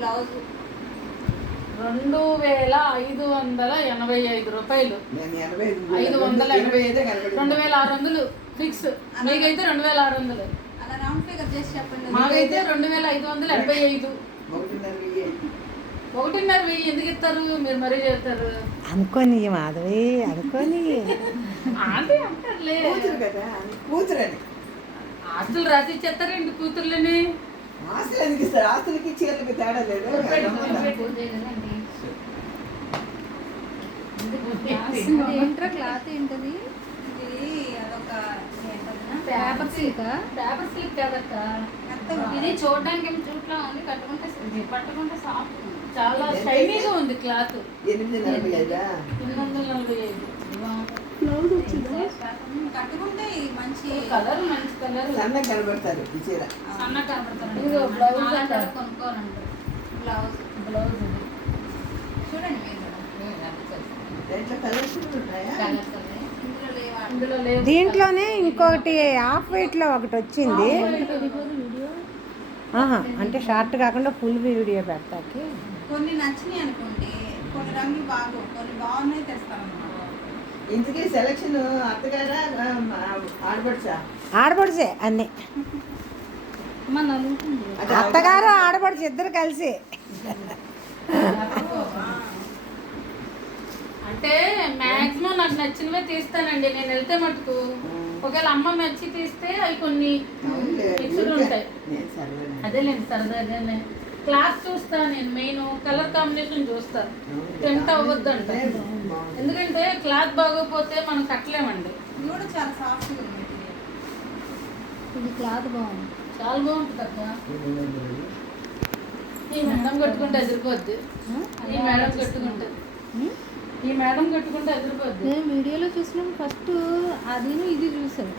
Blouse 2585 రూపాయలు. 2600 fix. మీకైతే 2600. అలా రౌండ్ ఫిగర్ చేసి చెప్పండి. మాకైతే 2585. 1,500 ఎందుకు ఇస్తారు మీరు? మరీ చెప్తారు అనుకోని మాధవి, అనుకోని అంటే అంటారులే. కూతురని ఆస్తులు రాసి ఇచ్చేస్తారండి కూతుర్లని. ఆస్తులు ఎందుకు ఇస్తారు? ఆస్తులకి చీరలకి తేడా లేదు. ఏంట్రా క్లాత్ ఏంటది? ఇది అదొక పేపర్ సిల్క్. పేపర్ సిల్క్ కదక్క. ఇది చూడడానికి ఏమి చూట్లా ఉంది, కట్టుకుంటే పట్టుకుంటే సాఫ్ట్ ఉంది. చాలా షైనీగా ఉంది క్లాత్. 845. బ్లౌజ్ వచ్చిందా? కట్టుకుంటే మంచి కలర్, మంచి కలర్. సన్నగా కనబడతారు ఈ చీర. సన్న కనబడతారు. ఇదిగో బ్లౌజ్ కొనుక్కోనండి. బ్లౌజ్ ఇది. చూడండి మీరు దాంట్లో కలర్స్ ఉంటాయా? ఇందులో లేవా? లేవు. దీంట్లోనే ఇంకొకటి హాఫ్ వెయిట్లో ఒకటి వచ్చింది. అంటే షార్ట్ కాకుండా ఫుల్ వీడియో పెడతాకి. కొన్ని నచ్చినాయి అనుకోండి, కొన్ని రంగులు బాగోవు, కొన్ని బాగున్నాయి తెస్తారన్నమాట. ఇంతకీ సెలక్షన్ అత్తగారా ఆడపడుచా? ఆడపడిచే అన్నీ. మన నలుగుతుంది. అత్తగారు ఆడపడిచి ఇద్దరు కలిసి. అంటే మాక్సిమం నాకు నచ్చినవే తీస్తానండి నేను వెళ్తే మటుకు. ఒకవేళ అమ్మ నచ్చి తీస్తే అవి కొన్ని ఫిక్స్డ్ ఉంటాయి. అదేలేండి సరదాగానే. క్లాస్ చూస్తా నేను, మెయిన్ కలర్ కాంబినేషన్ చూస్తా. టెంప్ట్ అవ్వద్దు అంట. ఎందుకంటే క్లాత్ బాగోపోతే మనం కట్టలేమండి. ఇది కూడా చాలా సాఫ్ట్గా ఉంది. ఇది క్లాత్ బాగుంది, చాలా బాగుంటుంది అక్క. ఈ మేడం కట్టుకుంటే ఎదిరిపోద్ది. ఈ మేడం కట్టుకుంటుంది. ఈ మేడం కట్టుకుంటే ఎదిరిపోద్ది. నేను వీడియోలో చూసినప్పుడు ఫస్ట్ అది ఇది చూసాను.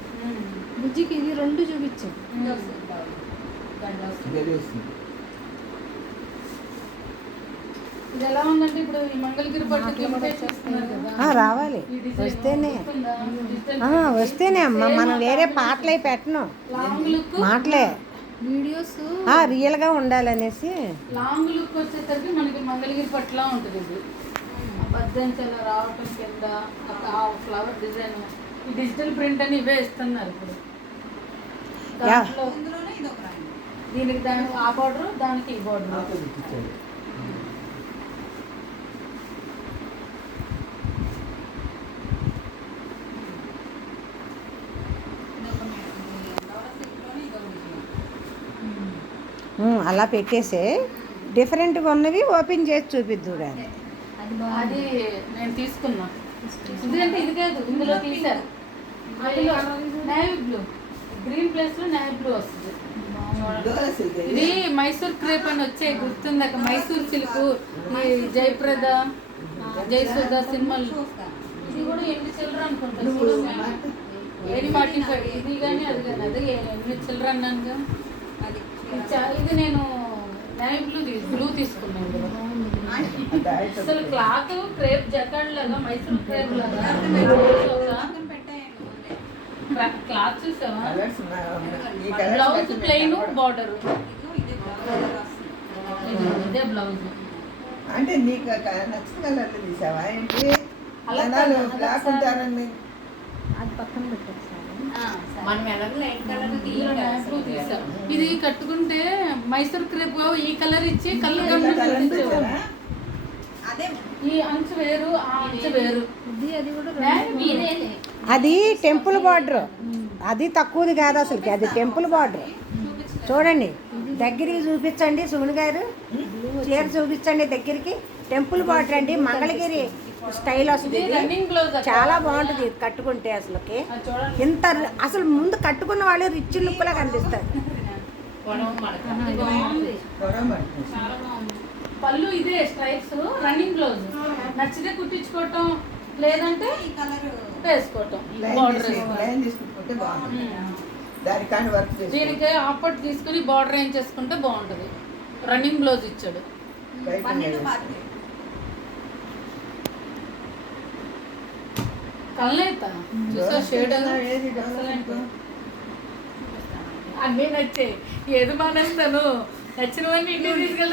బుజ్జికి ఇది రెండు చూపించాను. ఇది ఎలా ఉందంటే ఇప్పుడు ఈ మంగళగిరి పట్టు చేస్తున్నారు కదా. రావాలి ఈ డిజైన్ వస్తేనే. వస్తుందా? డిజిటల్ వస్తేనే అమ్మ, మనం వేరే పాటలే పెట్టను, లాంగ్ లుక్. మాటలే వీడియోస్ రియల్గా ఉండాలనేసి. లాంగ్ లుక్ వచ్చేసరికి మనకి మంగళగిరి పట్టులా ఉంటుంది. ఇది బద్దంచెల రావటం కింద ఆ ఫ్లవర్ డిజైన్. ఈ డిజిటల్ ప్రింట్ అని ఇవే ఇస్తున్నారు ఇప్పుడు. దాంట్లో ఇందులోనే ఇది ఒక రంగు. దీనికి దానికి ఆ బార్డర్, దానికి ఈ బార్డర్. అలా పెట్టేసే డిఫరెంట్గా ఉన్నవి ఓపెన్ చేసి చూపిద్దు కానీ. అది నేను తీసుకున్నా. ఎందుకంటే ఇది కాదు, ఇందులో తీసారు. అందులో నేవీ బ్లూ, గ్రీన్ ప్లేస్ లో నేవీ బ్లూ వస్తుంది. ఇది మైసూర్ క్రేప్ అని వచ్చే గుర్తుందాక. మైసూర్ సిల్క్, ఈ జయప్రద, జయసుధ సినిమాలు. ఇది కూడా 8 చిల్లర అనుకుంటాను. 845. ఇది కానీ అది కానీ అదే 8 చిల్లర అన్నానుగా. ఇది నేను నేవీ బ్లూ తీసుకున్నాను. అసలు క్లాత్ క్రేప్ జకాడ్ లాగా, మైసూర్ క్రేప్ లాగా క్లాత్ చూసావా? Blouse plain, border. ఇదే బ్లౌజ్. అంటే నీకు నచ్చిన కలర్లు తీసావా ఏంటి? అలా బ్లాక్ ఉంటారని అది పక్కన పెట్టచ్చు. ఇది కట్టుకుంటే మైసూర్ క్రేప్ ఈ కలర్ ఇచ్చి కలర్ కాంబినేషన్. అదే ఈ అంచు వేరు, ఆ అంచు వేరు. అది కూడా అది టెంపుల్ బార్డర్, అది తక్కువది కాదు అసలుకి, అది టెంపుల్ బార్డర్. చూడండి దగ్గరికి చూపించండి సుమన్ గారు, చీర చూపించండి దగ్గరికి. టెంపుల్ బార్డర్ అండి, మంగళగిరి స్టైల్ వస్తుంది. చాలా బాగుంటుంది ఇది కట్టుకుంటే. అసలుకి ఇంత అసలు ముందు కట్టుకున్న వాళ్ళు రిచ్ లుక్లా కనిపిస్తారు. పళ్ళు ఇదే స్ట్రైప్స్, రన్నింగ్ బ్లౌజ్. నచ్చితే కుట్టించుకోవటం, లేదంటే వేసుకోవటం. దీనికి ఆపట్ తీసుకుని బార్డర్ ఏం చేసుకుంటే బాగుంటుంది. రన్నింగ్ బ్లౌజ్ ఇచ్చాడు. కళ్ళైతా చూసా షేడ్ అన్నీ నచ్చాయి. ఏది మానేస్తాను, నచ్చినవన్నీ ఇంటికి తీసుకెళ్తే